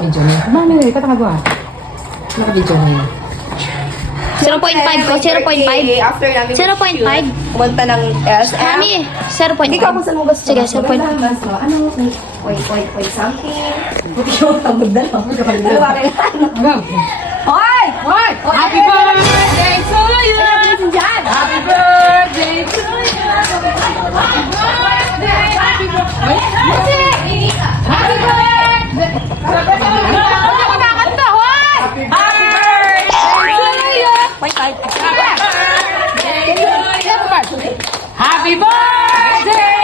video niya. Mami, katangag ko ah. Naka-video niya. 0.5 ko, 0.5. After namin 0.5. pumunta ng SM. Mami, 0.5. Ikaw kung saan mo gusto? Sige, 0.5. Ano? Wait, something. Buti yung tamad na lang. Ano ba rin? Go. Hoy! Hoy! Happy birthday to you! Happy birthday to you! Happy birthday! Happy birthday! Music! Happy birthday! Ano ko nakanta, hoy! Happy birthday to you! Wait. Happy birthday! Happy birthday!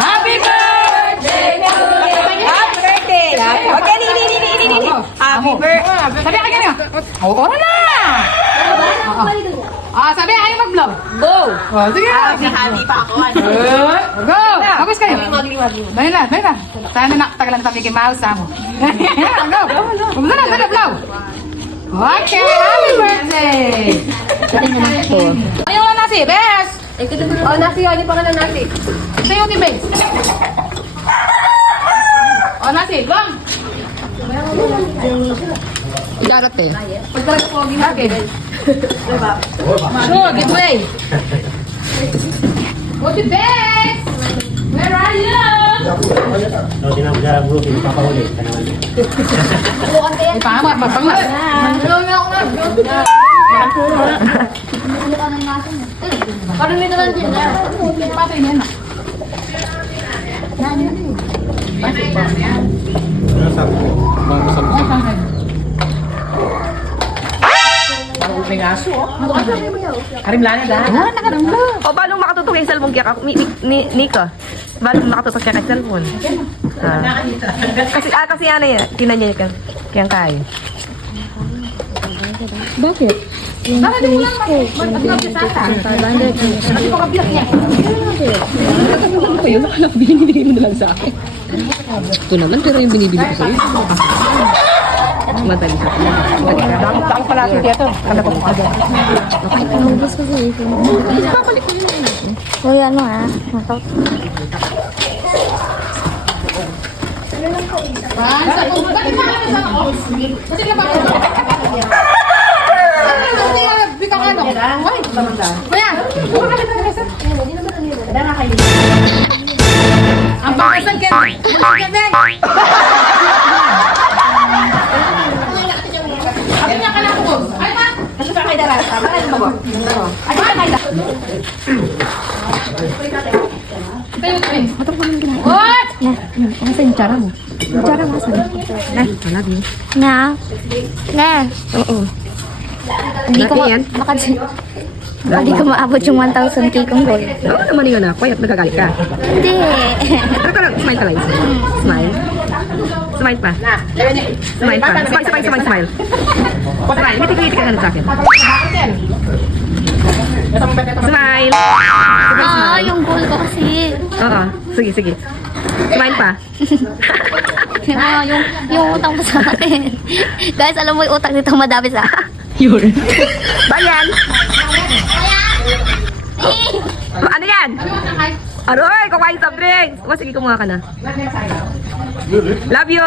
Happy birthday to you! Happy birthday! Okay, ni. Happy birthday! Sabi ka ganyan. Oo na! Sabi ayaw mag-vlog. Go! Sige. Happy pa ako. Go! Focus kayo. Dahil na. Sana nakatagal na Mickey Mouse sa mo. Go! Umula na, vlog. Okay, happy birthday! Ayaw na nasi, Bes! Oh, nasi, hindi pa ka na nasi. Ito yung Bes. Nasi, bang! Idarat eh. Pagdalag po, ginagin. Sure, give way. What the Bes? Where are you? Hindi na magdarang group, hindi papahuli. Ay, pama, mapangas. Parang may naman din na. Patay niya na. May aso, Karimlana dahil. O, paano makatutok yung cellphone kaya Nika? Paano makatutok kaya kay cellphone? Kasi ano yan, kinanya yan kaya kaya. Bakit? Bakit di mo lang mag-abisata? Ano pa kabiyak niya? Ito naman, pero yung binibili ko sa'yo. Madali sa akin. Dami pala si Tito. Kala ko kung agad. Nubos ko sa ipon. Uy, ano ah? Matok. Bakit na ano sa ako? Kasi na ba? Hindi ka ano? Ay, kuya, buka ka dito sa. Ang pakasan ka. Buka ka. Ay, niya ka na ako. Ay, ma. Nasa ka kay Dara? Ano mo? Ay, ka kay Dara? Tayo, Prince. What? Kasi yung tsara mo. Yung tsara mo sa'yo. Ay, I love you. Na? Na? Oo. Hindi ko Laki yan? Hindi ko maabot yung 1,000 kikong gold. Oo naman yung anak ko. At nagagalit ka. Hindi. Pero ka lang, smile ka lang. Smile. Smile pa. Smile pa. Smile. Smile. Ngiti-ngiti ka nga sa akin. Smile. Ah, yung gold ko kasi. Oo. Sige. Smile pa. Ah, yung utang mo sa akin. Guys, alam mo yung utang nito madami sa Yun. Bayan. Ano yan? Aroy, kumain soft drinks. O, sige, kumuha ka na. Love you.